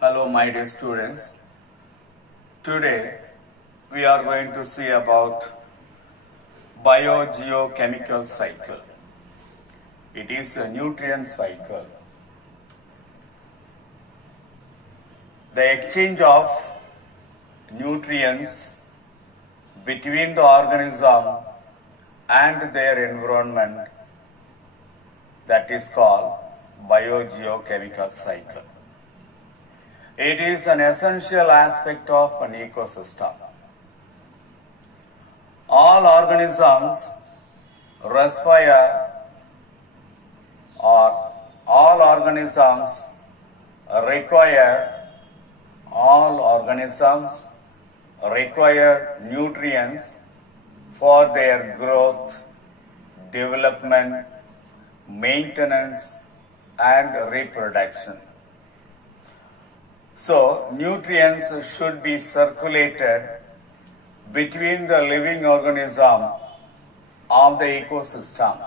Hello my dear students. Today we are going to see about biogeochemical cycle. It is a nutrient cycle. The exchange of nutrients between the organism and their environment, that is called biogeochemical cycle. It is an essential aspect of an ecosystem. All organisms require nutrients for their growth, development, maintenance, and reproduction. So, nutrients should be circulated between the living organism of the ecosystem.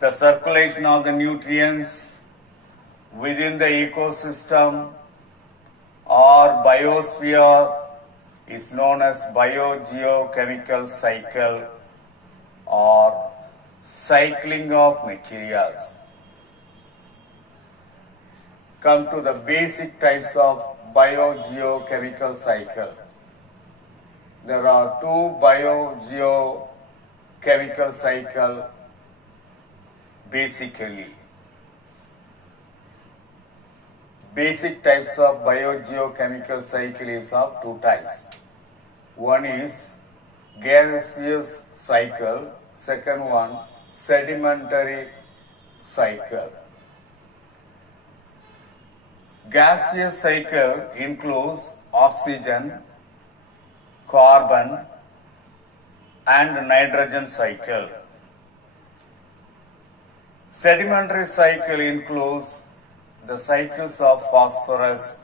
The circulation of the nutrients within the ecosystem or biosphere is known as biogeochemical cycle or cycling of materials. Come to the basic types of biogeochemical cycle. There are two biogeochemical cycle basically. Basic types of biogeochemical cycle is of two types. One is gaseous cycle, second one sedimentary cycle. Gaseous cycle includes oxygen, carbon, and nitrogen cycle. Sedimentary cycle includes the cycles of phosphorus,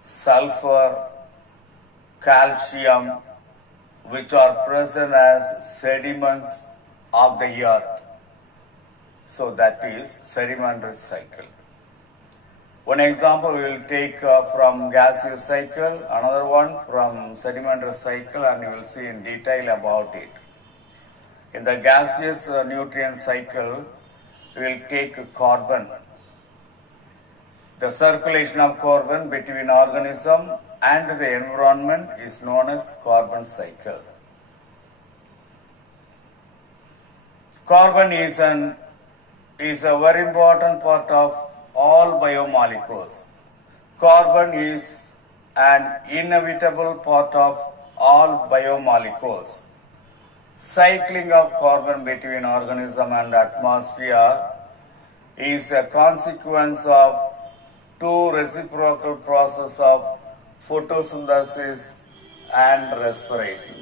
sulfur, calcium, which are present as sediments of the earth. So that is sedimentary cycle. One example we will take from gaseous cycle, another one from sedimentary cycle, and you will see in detail about it. In the gaseous nutrient cycle, we will take carbon. The circulation of carbon between organism and the environment is known as carbon cycle. Carbon is a very important part of all biomolecules. Carbon is an inevitable part of all biomolecules. Cycling of carbon between organism and atmosphere is a consequence of two reciprocal processes of photosynthesis and respiration.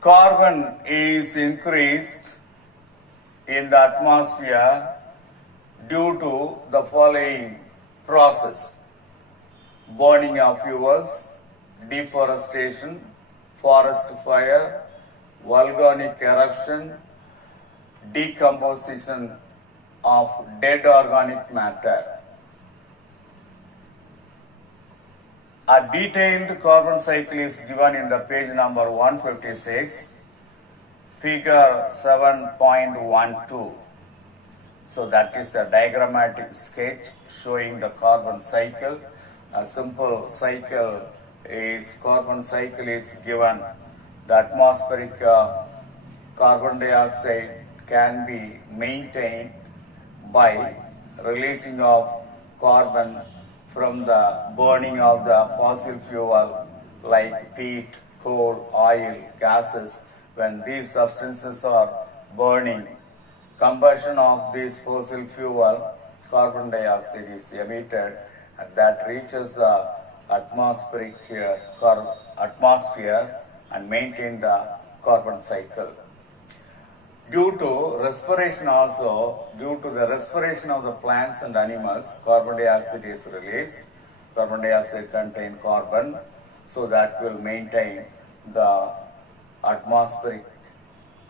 Carbon is increased in the atmosphere due to the following process: burning of fuels, deforestation, forest fire, volcanic eruption, decomposition of dead organic matter. A detailed carbon cycle is given in the page number 156, figure 7.12. So that is the diagrammatic sketch showing the carbon cycle. A simple cycle is, carbon cycle is given. The atmospheric carbon dioxide can be maintained by releasing of carbon from the burning of the fossil fuel like peat, coal, oil, gases. When these substances are burning, combustion of this fossil fuel, carbon dioxide is emitted, and that reaches the atmosphere and maintain the carbon cycle. Due to respiration also, due to the respiration of the plants and animals, carbon dioxide is released. Carbon dioxide contains carbon, so that will maintain the atmospheric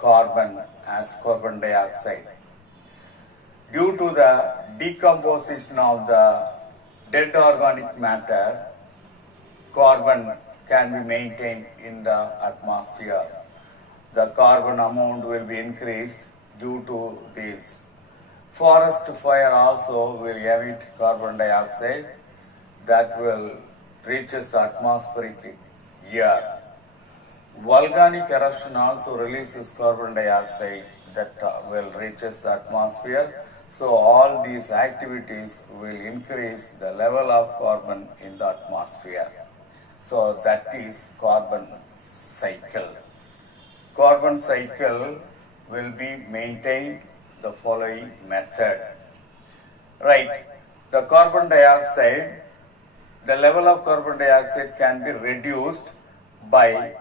carbon as carbon dioxide. Due to the decomposition of the dead organic matter, carbon can be maintained in the atmosphere. The carbon amount will be increased due to this. Forest fire also will emit carbon dioxide that will reaches the atmospheric air. Volcanic eruption also releases carbon dioxide that will reaches the atmosphere. So all these activities will increase the level of carbon in the atmosphere. So that is carbon cycle. Carbon cycle will be maintained the following method. Right, the carbon dioxide, the level of carbon dioxide can be reduced by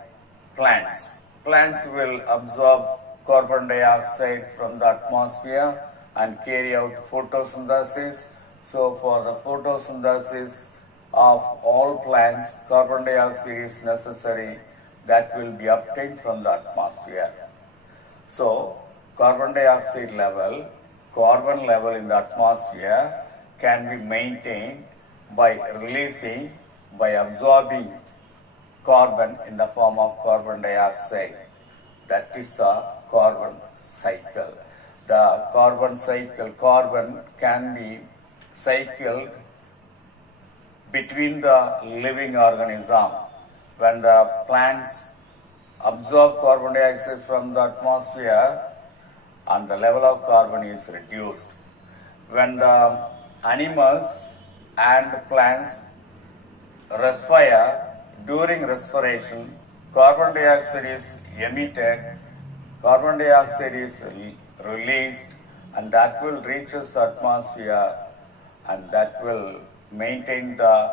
plants. Plants will absorb carbon dioxide from the atmosphere and carry out photosynthesis. So for the photosynthesis of all plants, carbon dioxide is necessary that will be obtained from the atmosphere. So carbon dioxide level, carbon level in the atmosphere can be maintained by releasing, by absorbing carbon in the form of carbon dioxide. That is the carbon cycle. The carbon cycle, carbon can be cycled between the living organism. When the plants absorb carbon dioxide from the atmosphere and the level of carbon is reduced. When the animals and plants respire, during respiration, carbon dioxide is emitted, carbon dioxide is released, and that will reach the atmosphere, and that will maintain the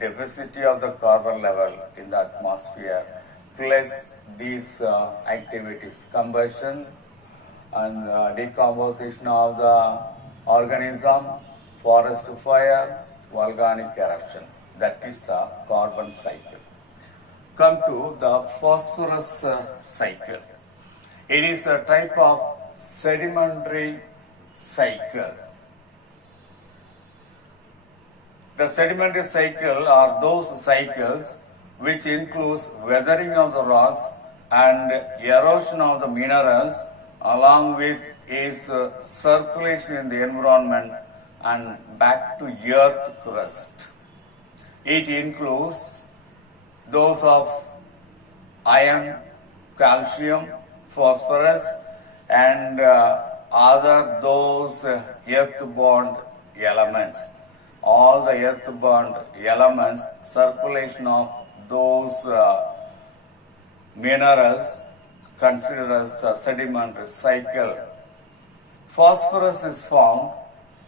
diversity of the carbon level in the atmosphere, plus these activities, combustion and decomposition of the organism, forest fire, volcanic eruption. That is the carbon cycle. Come to the phosphorus cycle. It is a type of sedimentary cycle. The sedimentary cycle are those cycles which includes weathering of the rocks and erosion of the minerals along with its circulation in the environment and back to earth crust. It includes those of iron, calcium, phosphorus and other those earth-bound elements. All the earth-bound elements, circulation of those minerals considered as the sedimentary cycle. Phosphorus is found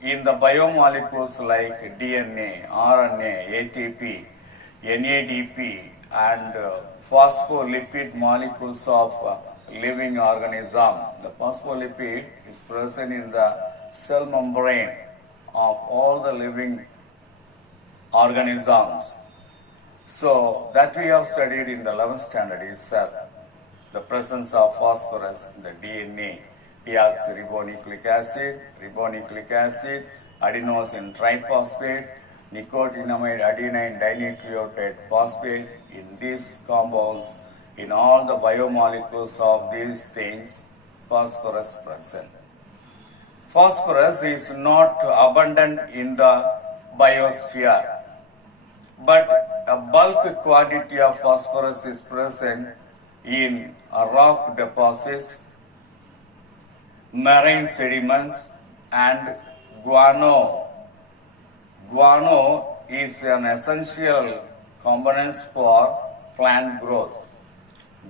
in the biomolecules like DNA, RNA, ATP, NADP and phospholipid molecules of living organism. The phospholipid is present in the cell membrane of all the living organisms. So that we have studied in the 11th standard is the presence of phosphorus in the DNA, deoxyribonucleic acid, adenosine triphosphate, nicotinamide adenine dinucleotide phosphate. In these compounds, in all the biomolecules of these things, phosphorus present. Phosphorus is not abundant in the biosphere, but a bulk quantity of phosphorus is present in rock deposits, marine sediments and guano. Guano is an essential component for plant growth.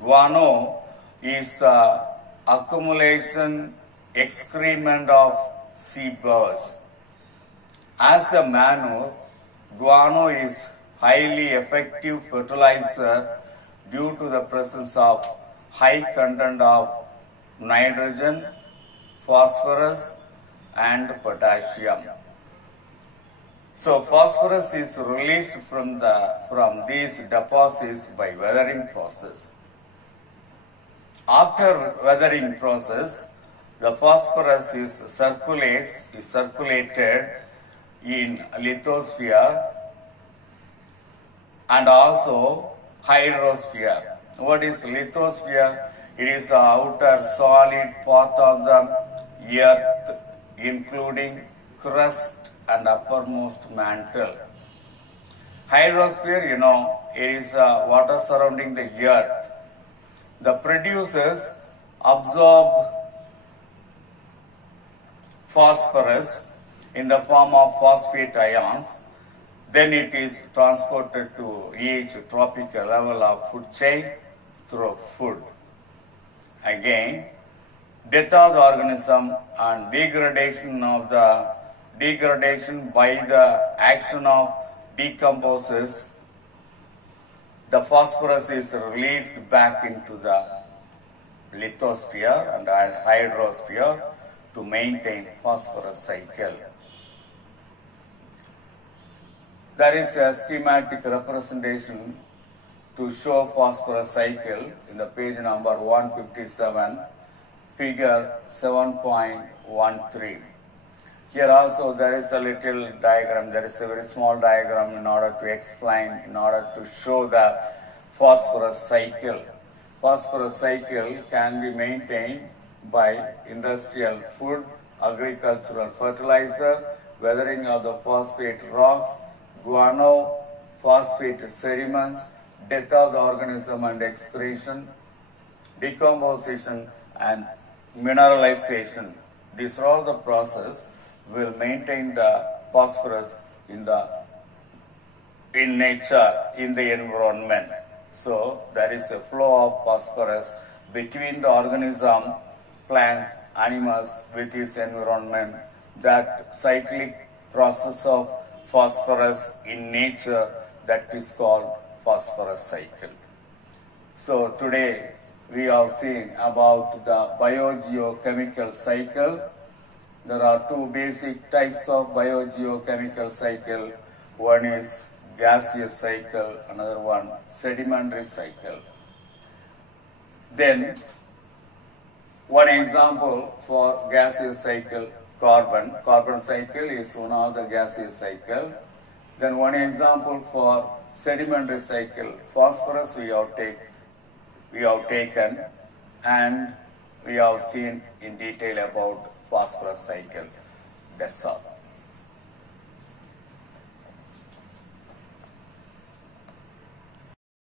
Guano is the accumulation excrement of seabirds. As a manure, guano is highly effective fertilizer due to the presence of high content of nitrogen, phosphorus and potassium. So phosphorus is released from these deposits by weathering process. After weathering process, the phosphorus is circulated in lithosphere and also hydrosphere. What is lithosphere? It is the outer solid part of the earth, including crust and uppermost mantle. Hydrosphere, it is water surrounding the earth. The producers absorb phosphorus in the form of phosphate ions. Then it is transported to each tropical level of food chain through food. Again, death of the organism and degradation by the action of decomposers, the phosphorus is released back into the lithosphere and hydrosphere to maintain phosphorus cycle. There is a schematic representation to show phosphorus cycle in the page number 157, figure 7.13. Here also there is a little diagram, there is a very small diagram in order to show the phosphorus cycle. Phosphorus cycle can be maintained by industrial food, agricultural fertilizer, weathering of the phosphate rocks, guano, phosphate sediments, death of the organism and excretion, decomposition and mineralization. These are all the process will maintain the phosphorus in nature, in the environment. So there is a flow of phosphorus between the organism, plants, animals with its environment. That cyclic process of phosphorus in nature, that is called phosphorus cycle. So today we have seen about the biogeochemical cycle. There are two basic types of biogeochemical cycle. One is gaseous cycle, another one sedimentary cycle. Then one example for gaseous cycle, carbon cycle is one of the gaseous cycle. Then one example for sedimentary cycle, phosphorus we have taken and we have seen in detail about phosphorus cycle. That's all.